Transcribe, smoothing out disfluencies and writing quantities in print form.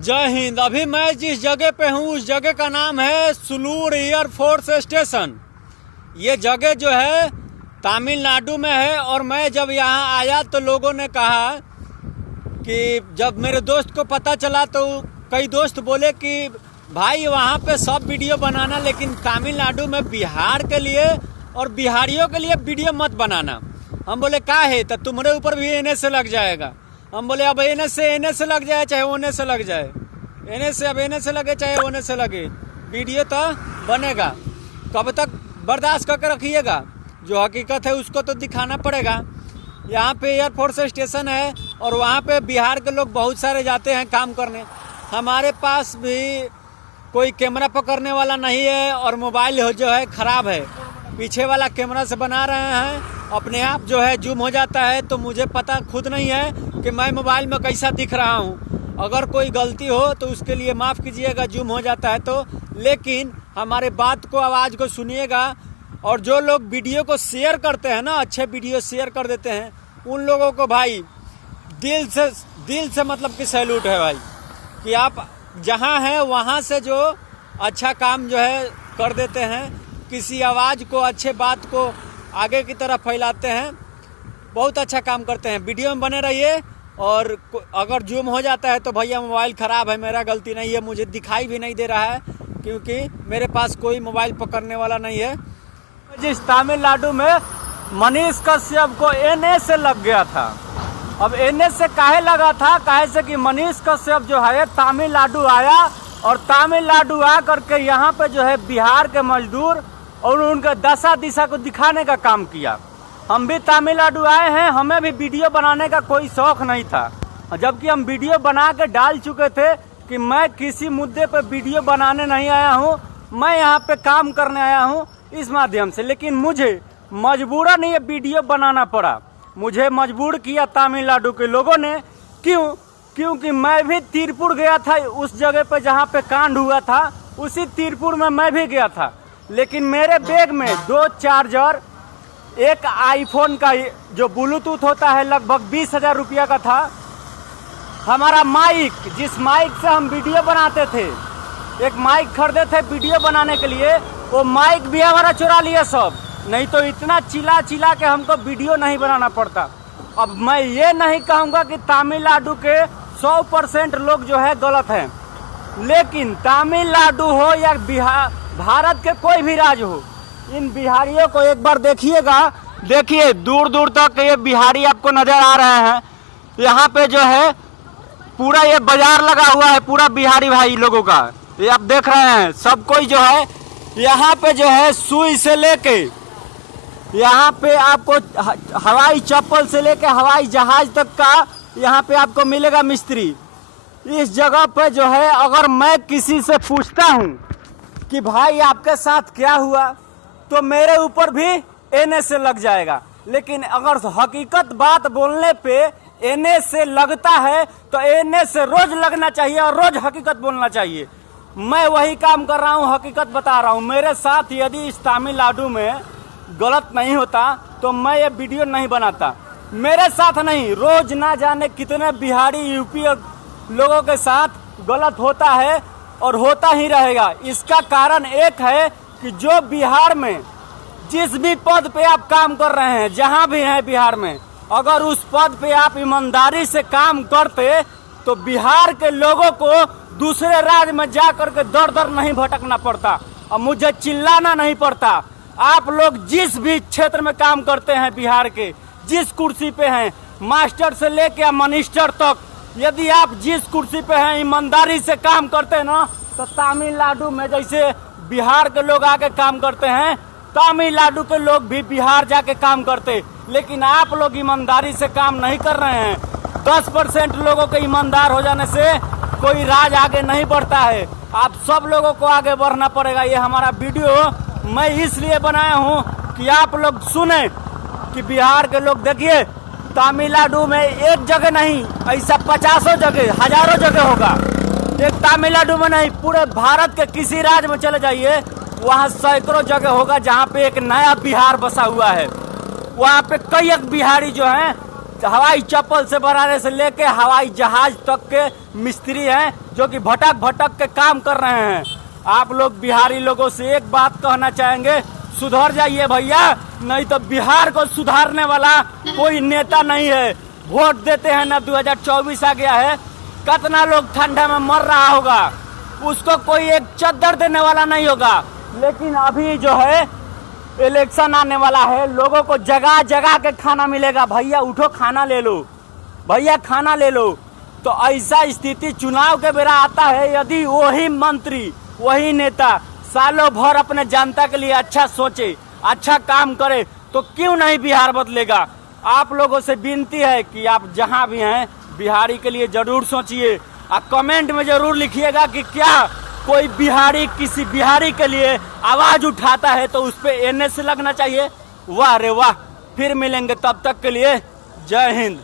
जय हिंद। अभी मैं जिस जगह पे हूँ उस जगह का नाम है सुलूर एयरफोर्स स्टेशन। ये जगह जो है तमिलनाडु में है। और मैं जब यहाँ आया तो लोगों ने कहा कि जब मेरे दोस्त को पता चला तो कई दोस्त बोले कि भाई वहाँ पे सब वीडियो बनाना, लेकिन तमिलनाडु में बिहार के लिए और बिहारियों के लिए वीडियो मत बनाना। हम बोले का है तो तुम्हारे ऊपर भी एनए से लग जाएगा। हम बोले अब एनए से लग जाए चाहे ओने से लग जाए, अब एनए से लगे चाहे ओने से लगे, वीडियो तो बनेगा। कब तक बर्दाश्त करके रखिएगा, जो हकीकत है उसको तो दिखाना पड़ेगा। यहाँ पे एयरफोर्स स्टेशन है और वहाँ पे बिहार के लोग बहुत सारे जाते हैं काम करने। हमारे पास भी कोई कैमरा पकड़ने वाला नहीं है और मोबाइल जो है ख़राब है। पीछे वाला कैमरा से बना रहे हैं, अपने आप जो है जूम हो जाता है, तो मुझे पता खुद नहीं है कि मैं मोबाइल में कैसा दिख रहा हूँ। अगर कोई गलती हो तो उसके लिए माफ़ कीजिएगा, जूम हो जाता है तो। लेकिन हमारे बात को, आवाज़ को सुनिएगा। और जो लोग वीडियो को शेयर करते हैं ना, अच्छे वीडियो शेयर कर देते हैं, उन लोगों को भाई दिल से मतलब कि सैल्यूट है भाई, कि आप जहाँ हैं वहाँ से जो अच्छा काम जो है कर देते हैं, किसी आवाज़ को, अच्छे बात को आगे की तरफ फैलाते हैं। बहुत अच्छा काम करते हैं। वीडियो में बने रहिए। और अगर जूम हो जाता है तो भैया मोबाइल ख़राब है, मेरा गलती नहीं है, मुझे दिखाई भी नहीं दे रहा है क्योंकि मेरे पास कोई मोबाइल पकड़ने वाला नहीं है। जिस तमिलनाडु में मनीष कश्यप को एनए से लग गया था। अब एनए से काहे लगा था? काहे से कि मनीष कश्यप जो है तमिलनाडु आया और तमिलनाडु आ करके यहाँ पे जो है बिहार के मजदूर और उनके दशा दिशा को दिखाने का काम किया। हम भी तमिलनाडु आए हैं, हमें भी वीडियो बनाने का कोई शौक नहीं था, जबकि हम वीडियो बना के डाल चुके थे कि मैं किसी मुद्दे पे वीडियो बनाने नहीं आया हूँ, मैं यहाँ पे काम करने आया हूँ इस माध्यम से। लेकिन मुझे मजबूरन ये वीडियो बनाना पड़ा। मुझे मजबूर किया तमिलनाडु के लोगों ने। क्योंकि मैं भी तिरपुर गया था, उस जगह पे जहाँ पे कांड हुआ था उसी तिरपुर में मैं भी गया था। लेकिन मेरे बैग में 2 चार्जर, एक आईफोन का जो ब्लूटूथ होता है लगभग 20,000 रुपया का था, हमारा माइक, जिस माइक से हम वीडियो बनाते थे, एक माइक खरीदे थे वीडियो बनाने के लिए, वो माइक भी हमारा चुरा लिया सब। नहीं तो इतना चिल्ला के हमको वीडियो नहीं बनाना पड़ता। अब मैं ये नहीं कहूँगा कि तमिलनाडु के 100% लोग जो है गलत हैं, लेकिन तमिलनाडु हो या बिहार, भारत के कोई भी राज्य हो, इन बिहारियों को एक बार देखिएगा। देखिए दूर दूर तक ये बिहारी आपको नजर आ रहे हैं। यहाँ पे जो है पूरा ये बाजार लगा हुआ है, पूरा बिहारी भाई लोगों का। ये आप देख रहे हैं, सब कोई जो है यहाँ पे जो है सुई से लेके, यहाँ पे आपको हवाई चप्पल से लेके हवाई जहाज तक का यहाँ पे आपको मिलेगा मिस्त्री। इस जगह पे जो है अगर मैं किसी से पूछता हूँ कि भाई आपके साथ क्या हुआ, तो मेरे ऊपर भी एनए से लग जाएगा। लेकिन अगर हकीकत बात बोलने पे एनए से लगता है तो एनए से रोज लगना चाहिए और रोज हकीकत बोलना चाहिए। मैं वही काम कर रहा हूँ, हकीकत बता रहा हूँ। मेरे साथ यदि इस तमिलनाडु में गलत नहीं होता तो मैं ये वीडियो नहीं बनाता। मेरे साथ नहीं, रोज ना जाने कितने बिहारी यूपी लोगों के साथ गलत होता है और होता ही रहेगा। इसका कारण एक है कि जो बिहार में जिस भी पद पे आप काम कर रहे हैं, जहां भी हैं बिहार में, अगर उस पद पे आप ईमानदारी से काम करते तो बिहार के लोगों को दूसरे राज्य में जा करके दर दर नहीं भटकना पड़ता और मुझे चिल्लाना नहीं पड़ता। आप लोग जिस भी क्षेत्र में काम करते हैं, बिहार के जिस कुर्सी पे हैं, मास्टर से लेके मिनिस्टर तक, यदि आप जिस कुर्सी पे हैं ईमानदारी से काम करते हैं ना, तो तमिलनाडु में जैसे बिहार के लोग आके काम करते हैं, तमिलनाडु के लोग भी बिहार जाके काम करते। लेकिन आप लोग ईमानदारी से काम नहीं कर रहे हैं। 10% लोगों के ईमानदार हो जाने से कोई राज आगे नहीं बढ़ता है। आप सब लोगों को आगे बढ़ना पड़ेगा। ये हमारा वीडियो मैं इसलिए बनाया हूँ कि आप लोग सुने कि बिहार के लोग, देखिए तमिलनाडु में एक जगह नहीं, ऐसा 50 जगह, हजारों जगह होगा। एक तमिलनाडु में नहीं, पूरे भारत के किसी राज्य में चले जाइए, वहाँ सैकड़ों जगह होगा जहाँ पे एक नया बिहार बसा हुआ है। वहाँ पे कई एक बिहारी जो हैं हवाई चप्पल से बनाने से लेके हवाई जहाज तक के मिस्त्री हैं जो कि भटक भटक के काम कर रहे हैं। आप लोग बिहारी लोगों से एक बात कहना चाहेंगे, सुधर जाइए भैया, नहीं तो बिहार को सुधारने वाला कोई नेता नहीं है। वोट देते हैं ना, 2024 आ गया है, कितना लोग ठंडा में मर रहा होगा, उसको कोई एक चद्दर देने वाला नहीं होगा। लेकिन अभी जो है इलेक्शन आने वाला है, लोगों को जगह जगह के खाना मिलेगा। भैया उठो खाना ले लो, भैया खाना ले लो। तो ऐसा स्थिति चुनाव के बेरा आता है, यदि वही मंत्री वही नेता सालों भर अपने जनता के लिए अच्छा सोचे, अच्छा काम करे, तो क्यों नहीं बिहार बदलेगा। आप लोगों से विनती है कि आप जहां भी हैं बिहारी के लिए जरूर सोचिए। आप कमेंट में जरूर लिखिएगा कि क्या कोई बिहारी किसी बिहारी के लिए आवाज उठाता है तो उस पे एनएस लगना चाहिए। वाह रे वाह। फिर मिलेंगे, तब तक के लिए जय हिंद।